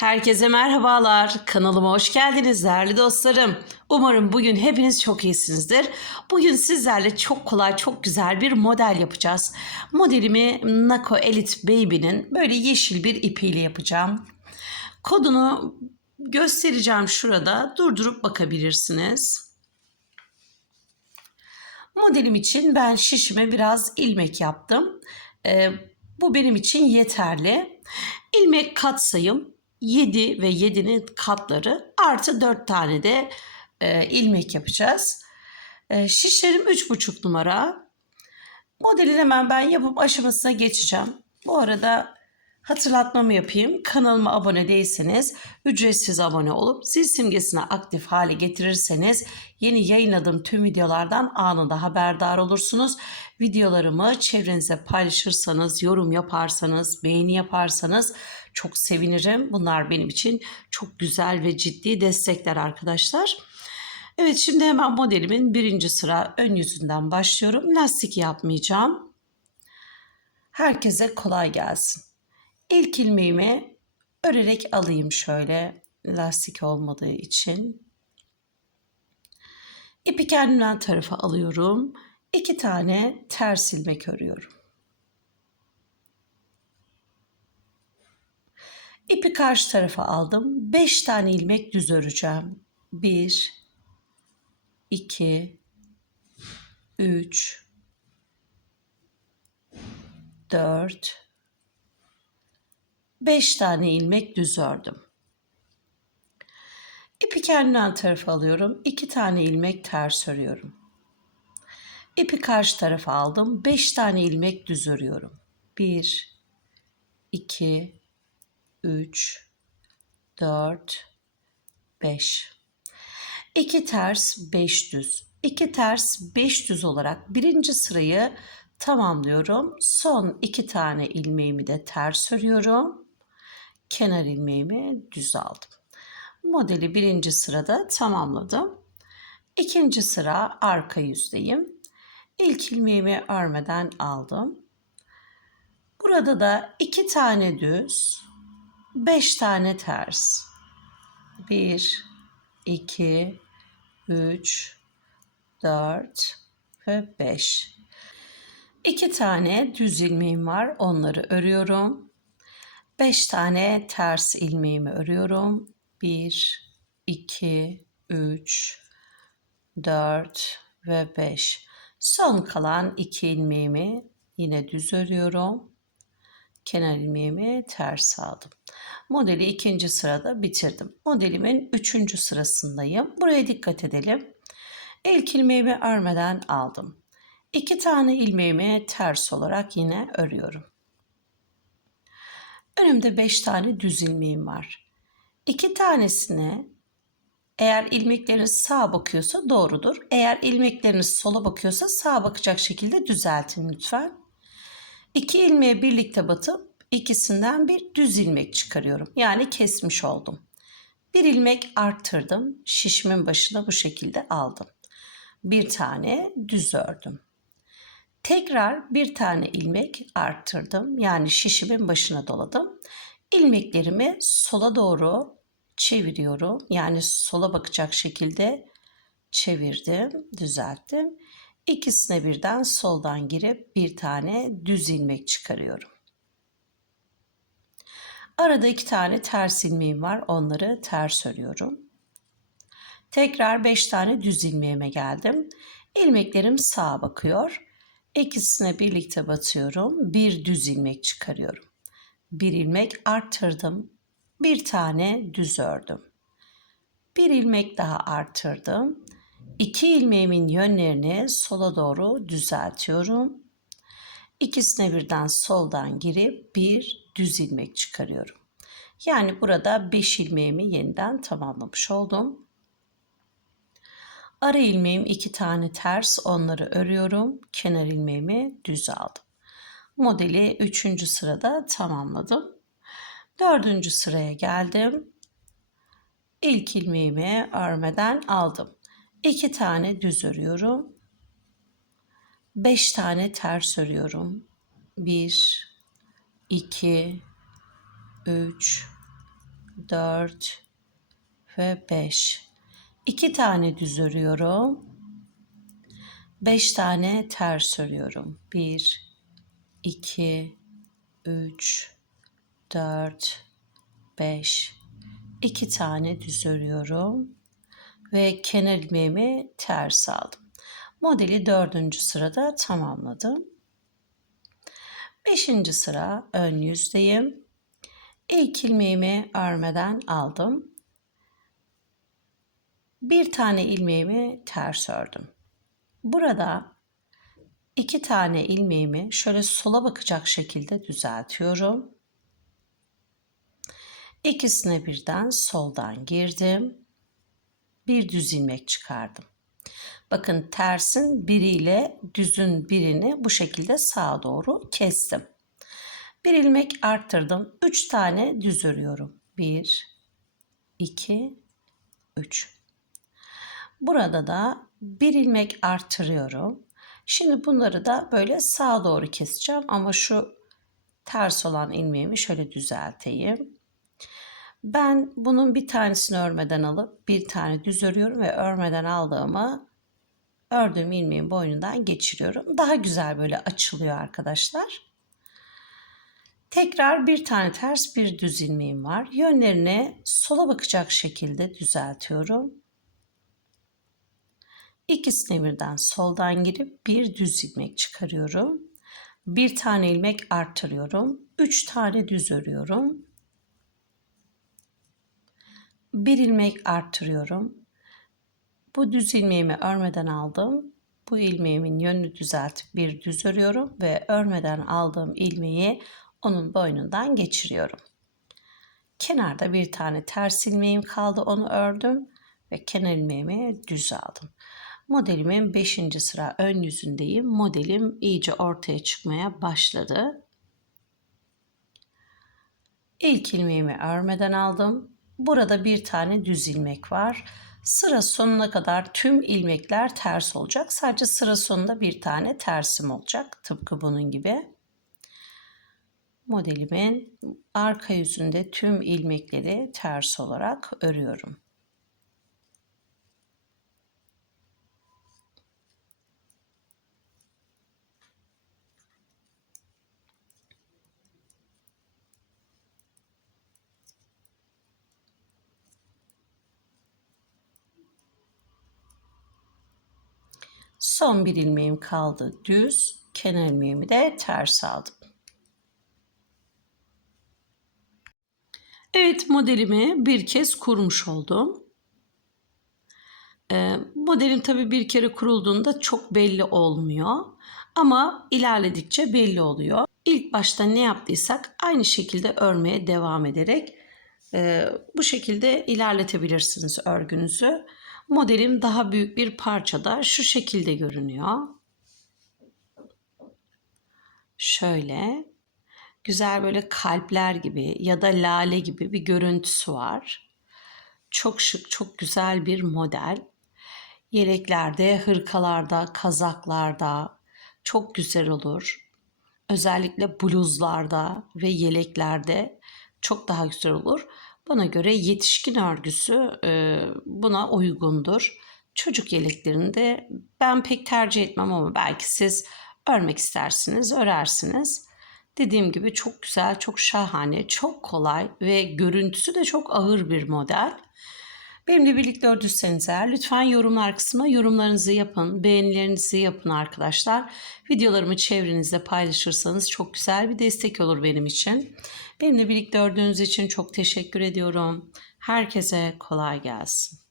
Herkese merhabalar. Kanalıma hoş geldiniz değerli dostlarım. Umarım bugün hepiniz çok iyisinizdir. Bugün sizlerle çok kolay, çok güzel bir model yapacağız. Modelimi Nako Elite Baby'nin böyle yeşil bir ipiyle yapacağım. Kodunu göstereceğim şurada. Durdurup bakabilirsiniz. Modelim için ben şişime biraz ilmek yaptım. Ee, bu benim için yeterli. İlmek katsayım 7 ve 7'nin katları artı 4 tane de e, ilmek yapacağız. E, şişlerim 3,5 numara. Modelini hemen ben yapıp aşamasına geçeceğim. Bu arada hatırlatmamı yapayım. Kanalıma abone değilseniz ücretsiz abone olup zil simgesini aktif hale getirirseniz yeni yayınladığım tüm videolardan anında haberdar olursunuz. Videolarımı çevrenize paylaşırsanız, yorum yaparsanız, beğeni yaparsanız çok sevinirim. Bunlar benim için çok güzel ve ciddi destekler arkadaşlar. Evet şimdi hemen modelimin birinci sıra ön yüzünden başlıyorum. Lastik yapmayacağım. Herkese kolay gelsin. İlk ilmeğimi örerek alayım şöyle lastik olmadığı için. İpi kendimden tarafa alıyorum. İki tane ters ilmek örüyorum. İpi karşı tarafa aldım. 5 tane ilmek düz öreceğim. 1 2 3 4 5 tane ilmek düz ördüm. İpi kendimden tarafa alıyorum. 2 tane ilmek ters örüyorum. İpi karşı tarafa aldım. 5 tane ilmek düz örüyorum. 1 2 3 4 5 2 ters 5 düz 2 ters 5 düz olarak birinci sırayı tamamlıyorum. Son iki tane ilmeğimi de ters örüyorum. Kenar ilmeğimi düz aldım. Modeli birinci sırada tamamladım. İkinci sıra arka yüzdeyim. İlk ilmeğimi örmeden aldım. Burada da iki tane düz, 5 tane ters. 1, 2, 3, 4 ve 5. 2 tane düz ilmeğim var. Onları örüyorum. 5 tane ters ilmeğimi örüyorum. 1, 2, 3, 4 ve 5. Son kalan 2 ilmeğimi yine düz örüyorum kenar ilmeğimi ters aldım. Modeli ikinci sırada bitirdim. Modelimin üçüncü sırasındayım. Buraya dikkat edelim. İlk ilmeğimi örmeden aldım. İki tane ilmeğimi ters olarak yine örüyorum. Önümde beş tane düz ilmeğim var. İki tanesini eğer ilmekleriniz sağa bakıyorsa doğrudur. Eğer ilmekleriniz sola bakıyorsa sağa bakacak şekilde düzeltin lütfen. İki ilmeği birlikte batıp ikisinden bir düz ilmek çıkarıyorum. Yani kesmiş oldum. Bir ilmek arttırdım. Şişimin başına bu şekilde aldım. Bir tane düz ördüm. Tekrar bir tane ilmek arttırdım. Yani şişimin başına doladım. İlmeklerimi sola doğru çeviriyorum. Yani sola bakacak şekilde çevirdim, düzelttim. İkisine birden soldan girip bir tane düz ilmek çıkarıyorum. Arada iki tane ters ilmeğim var. Onları ters örüyorum. Tekrar beş tane düz ilmeğime geldim. İlmeklerim sağa bakıyor. İkisine birlikte batıyorum. Bir düz ilmek çıkarıyorum. Bir ilmek arttırdım. Bir tane düz ördüm. Bir ilmek daha arttırdım. İki ilmeğimin yönlerini sola doğru düzeltiyorum. İkisine birden soldan girip bir düz ilmek çıkarıyorum. Yani burada 5 ilmeğimi yeniden tamamlamış oldum. Ara ilmeğim iki tane ters onları örüyorum. Kenar ilmeğimi düz aldım. Modeli 3. sırada tamamladım. 4. sıraya geldim. İlk ilmeğimi örmeden aldım. 2 tane düz örüyorum. 5 tane ters örüyorum. 1 2 3 4 ve 5. 2 tane düz örüyorum. 5 tane ters örüyorum. 1 2 3 4 5 2 tane düz örüyorum ve kenar ilmeğimi ters aldım. Modeli dördüncü sırada tamamladım. Beşinci sıra ön yüzdeyim. İlk ilmeğimi örmeden aldım. Bir tane ilmeğimi ters ördüm. Burada iki tane ilmeğimi şöyle sola bakacak şekilde düzeltiyorum. İkisine birden soldan girdim. Bir düz ilmek çıkardım. Bakın tersin biriyle düzün birini bu şekilde sağa doğru kestim. Bir ilmek arttırdım. 3 tane düz örüyorum. 1 2 3. Burada da bir ilmek artırıyorum. Şimdi bunları da böyle sağa doğru keseceğim ama şu ters olan ilmeğimi şöyle düzelteyim. Ben bunun bir tanesini örmeden alıp bir tane düz örüyorum ve örmeden aldığımı ördüğüm ilmeğin boynundan geçiriyorum. Daha güzel böyle açılıyor arkadaşlar. Tekrar bir tane ters bir düz ilmeğim var. Yönlerini sola bakacak şekilde düzeltiyorum. İkisini birden soldan girip bir düz ilmek çıkarıyorum. Bir tane ilmek arttırıyorum. Üç tane düz örüyorum. Bir ilmek arttırıyorum. Bu düz ilmeğimi örmeden aldım. Bu ilmeğimin yönünü düzeltip bir düz örüyorum ve örmeden aldığım ilmeği onun boynundan geçiriyorum. Kenarda bir tane ters ilmeğim kaldı onu ördüm ve kenar ilmeğimi düz aldım. Modelimin 5. sıra ön yüzündeyim. Modelim iyice ortaya çıkmaya başladı. İlk ilmeğimi örmeden aldım. Burada bir tane düz ilmek var. Sıra sonuna kadar tüm ilmekler ters olacak. Sadece sıra sonunda bir tane tersim olacak. Tıpkı bunun gibi. Modelimin arka yüzünde tüm ilmekleri ters olarak örüyorum. Son bir ilmeğim kaldı düz. Kenar ilmeğimi de ters aldım. Evet modelimi bir kez kurmuş oldum. Ee, modelin tabi bir kere kurulduğunda çok belli olmuyor. Ama ilerledikçe belli oluyor. İlk başta ne yaptıysak aynı şekilde örmeye devam ederek e, bu şekilde ilerletebilirsiniz örgünüzü. Modelim daha büyük bir parçada şu şekilde görünüyor. Şöyle güzel böyle kalpler gibi ya da lale gibi bir görüntüsü var. Çok şık, çok güzel bir model. Yeleklerde, hırkalarda, kazaklarda çok güzel olur. Özellikle bluzlarda ve yeleklerde çok daha güzel olur. Bana göre yetişkin örgüsü e, buna uygundur. Çocuk yeleklerinde ben pek tercih etmem ama belki siz örmek istersiniz, örersiniz. Dediğim gibi çok güzel, çok şahane, çok kolay ve görüntüsü de çok ağır bir model. Benimle birlikte ördüyseniz eğer lütfen yorumlar kısmına yorumlarınızı yapın, beğenilerinizi yapın arkadaşlar. Videolarımı çevrenizde paylaşırsanız çok güzel bir destek olur benim için. Benimle birlikte ördüğünüz için çok teşekkür ediyorum. Herkese kolay gelsin.